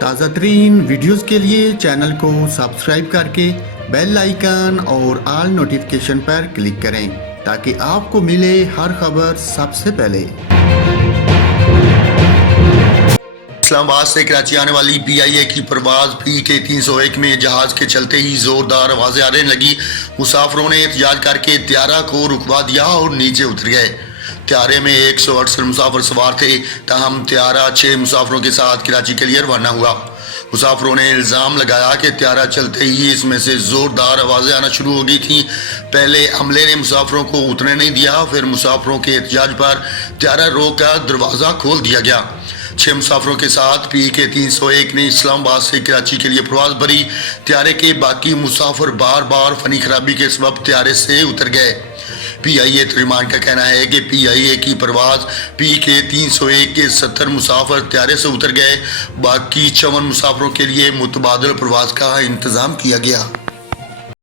تازہ ترین ویڈیوز کے لیے چینل کو سبسکرائب کر کے بیل آئیکن اور آل نوٹیفیکیشن پر کلک کریں تاکہ آپ کو ملے ہر خبر سب سے پہلے۔ اسلام آباد سے کراچی آنے والی پی آئی اے کی پرواز پی کے 301 میں جہاز کے چلتے ہی زوردار آوازیں آنے لگی۔ مسافروں نے احتجاج کر کے طیارہ کو رکوا دیا اور نیچے اتر گئے۔ طیارے میں 168 مسافر سوار تھے، تاہم طیارہ 6 مسافروں کے ساتھ کراچی کے لیے روانہ ہوا۔ مسافروں نے الزام لگایا کہ طیارہ چلتے ہی اس میں سے زوردار آوازیں آنا شروع ہو گئی تھیں۔ پہلے عملے نے مسافروں کو اترنے نہیں دیا، پھر مسافروں کے احتجاج پر طیارہ روک کر دروازہ کھول دیا گیا۔ 6 مسافروں کے ساتھ پی کے 301 نے اسلام آباد سے کراچی کے لیے پرواز بھری۔ طیارے کے باقی مسافر بار بار فنی خرابی کے سبب طیارے سے اتر گئے۔ پی آئی اے ترجمان کا کہنا ہے کہ پی آئی اے کی پرواز پی کے 301 کے 70 مسافر طیارے سے اتر گئے، باقی 54 مسافروں کے لیے متبادل پرواز کا انتظام کیا گیا۔